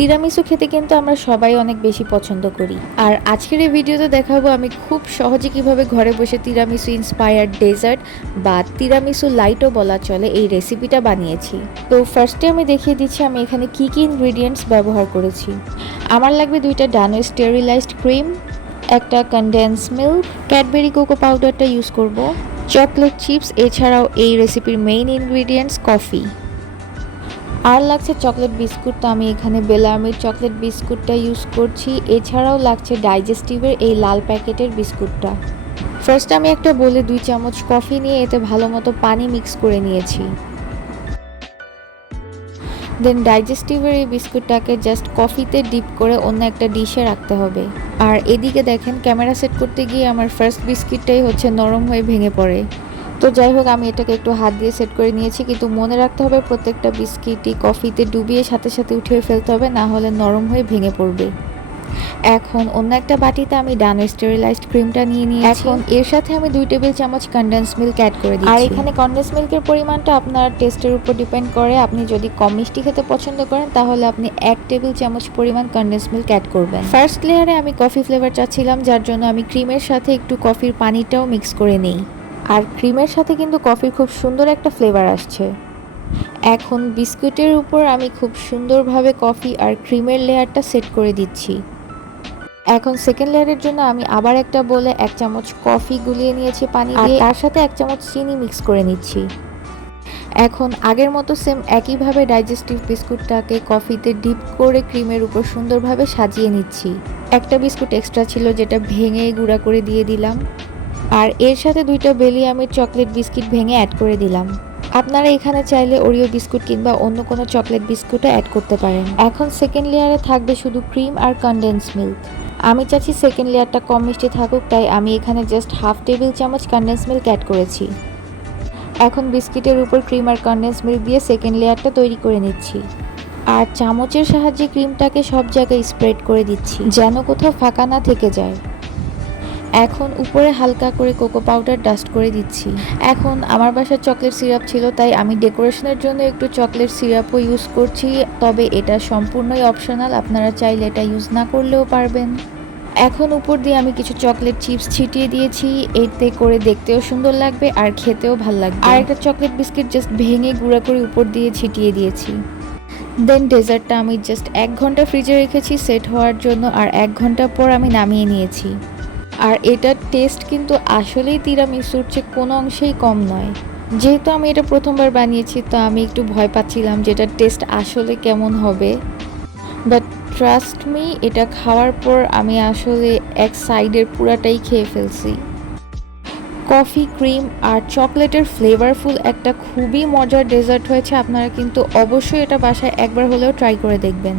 Tiramisu খেতে কিন্তু আমরা সবাই অনেক বেশি পছন্দ করি। আর আজকের এই ভিডিওতে দেখাবো আমি খুব সহজে কিভাবে ঘরে বসে তিরামিসু ইন্সপায়ার্ড ডেজার্ট বা তিরামিসু লাইটও বলা চলে এই রেসিপিটা বানিয়েছি। তো ফার্স্টে আমি দেখিয়ে দিচ্ছি আমি এখানে কি কি ইনগ্রিডিয়েন্টস ব্যবহার করেছি। আমার লাগবে 2টা ডানো স্টেরিলাইজড ক্রিম, একটা কনডেন্স মিল্ক, ক্যাডবেরি কোকো পাউডারটা ইউজ করব, চকলেট চিপস, এছাড়াও এই রেসিপির মেইন ইনগ্রিডিয়েন্টস কফি। আর লাগছে চকলেট বিস্কুট, তো আমি এখানে বেলামির চকলেট বিস্কুটটা ইউজ করছি। এছাড়াও লাগছে ডাইজেস্টিভের এই লাল প্যাকেটের বিস্কুটটা। ফার্স্ট আমি একটা বলে 2 চামচ কফি নিয়ে এতে ভালো মতো পানি মিক্স করে নিয়েছি। দেন ডাইজেস্টিভের এই বিস্কুটটাকে জাস্ট কফিতে ডিপ করে অন্য একটা ডিশে রাখতে হবে। আর এদিকে দেখেন ক্যামেরা সেট করতে গিয়ে আমার ফার্স্ট বিস্কিটটাই নরম হয়ে ভেঙে পড়ে। তো যাই হোক, আমি এটাকে একটু হাত দিয়ে সেট করে নিয়েছি, কিন্তু মনে রাখতে হবে প্রত্যেকটা বিস্কিটই কফিতে ডুবিয়ে সাথে সাথে উঠিয়ে ফেলতে হবে, না হলে নরম হয়ে ভেঙে পড়বে। এখন অন্য একটা বাটিতে আমি ডানো স্টেরিলাইজড ক্রিমটা নিয়ে নিয়েছি। এখন এর সাথে আমি 2 টেবিল চামচ কনডেন্স মিল্ক অ্যাড করে দিচ্ছি। আর এখানে কনডেন্স মিল্কের পরিমাণটা আপনার টেস্টের উপর ডিপেন্ড করে। আপনি যদি কম মিষ্টি খেতে পছন্দ করেন তাহলে আপনি 1 টেবিল চামচ পরিমাণ কনডেন্স মিল্ক অ্যাড করবেন। ফার্স্ট লেয়ারে আমি কফি ফ্লেভার চাচ্ছিলাম, যার জন্য আমি ক্রিমের সাথে একটু কফির পানিটাও মিক্স করে নিই। আর ক্রিমের সাথে কিন্তু কফির খুব সুন্দর একটা ফ্লেভার আসছে। এখন বিস্কুটের উপর আমি খুব সুন্দরভাবে কফি আর ক্রিমের লেয়ারটা সেট করে দিচ্ছি। এখন সেকেন্ড লেয়ারের জন্য আমি আবার একটা বলে 1 চামচ কফি গুলিয়ে নিয়েছি পানি দিয়ে, তার সাথে 1 চামচ চিনি মিক্স করে নিচ্ছি। এখন আগের মতো সেম একইভাবে ডাইজেস্টিভ বিস্কুটটাকে কফিতে ডিপ করে ক্রিমের উপর সুন্দরভাবে সাজিয়ে নিচ্ছি। একটা বিস্কুট এক্সট্রা ছিল যেটা ভেঙে গুঁড়া করে দিয়ে দিলাম। আর এর সাথে 2টা বেলিয়ামের চকলেট বিস্কিট ভেঙে অ্যাড করে দিলাম। আপনারা এখানে চাইলে ওরিও বিস্কুট কিংবা অন্য কোনো চকলেট বিস্কুটও অ্যাড করতে পারেন। এখন সেকেন্ড লেয়ারে থাকবে শুধু ক্রিম আর কনডেন্স মিল্ক। আমি চাচ্ছি সেকেন্ড লেয়ারটা কম মিষ্টি থাকুক, তাই আমি এখানে জাস্ট 1/2 টেবিল চামচ কনডেন্স মিল্ক অ্যাড করেছি। এখন বিস্কিটের উপর ক্রিম আর কনডেন্স মিল্ক দিয়ে সেকেন্ড লেয়ারটা তৈরি করে নিচ্ছি। আর চামচের সাহায্যে ক্রিমটাকে সব জায়গায় স্প্রেড করে দিচ্ছি, যেন কোথাও ফাঁকা না থেকে যায়। এখন উপরে হালকা করে কোকো পাউডার ডাস্ট করে দিচ্ছি। এখন আমার বাসায় চকলেট সিরাপ ছিল, তাই আমি ডেকোরেশনের জন্য একটু চকলেট সিরাপও ইউজ করছি, তবে এটা সম্পূর্ণই অপশনাল, আপনারা চাইলে এটা ইউজ না করলেও পারবেন। এখন উপর দিয়ে আমি কিছু চকলেট চিপস ছিটিয়ে দিয়েছি, এতে করে দেখতেও সুন্দর লাগবে আর খেতেও ভালো লাগবে। আর একটা চকলেট বিস্কিট জাস্ট ভেঙে গুঁড়া করে উপর দিয়ে ছিটিয়ে দিয়েছি। দেন ডেজার্টটা আমি জাস্ট 1 ঘন্টা ফ্রিজে রেখেছি সেট হওয়ার জন্য, আর 1 ঘন্টা পর আমি নামিয়ে নিয়েছি। আর এটার টেস্ট কিন্তু আসলেই তিরামিসুর চেয়ে কোনো অংশেই কম নয়। যেহেতু আমি এটা প্রথমবার বানিয়েছি, তো আমি একটু ভয় পাচ্ছিলাম যে এটার টেস্ট আসলে কেমন হবে, বাট ট্রাস্ট মি, এটা খাওয়ার পর আমি আসলে এক সাইডের পুরাটাই খেয়ে ফেলছি। কফি, ক্রিম আর চকলেটের ফ্লেভারফুল একটা খুবই মজার ডেজার্ট হয়েছে। আপনারা কিন্তু অবশ্যই এটা বাসায় একবার হলেও ট্রাই করে দেখবেন।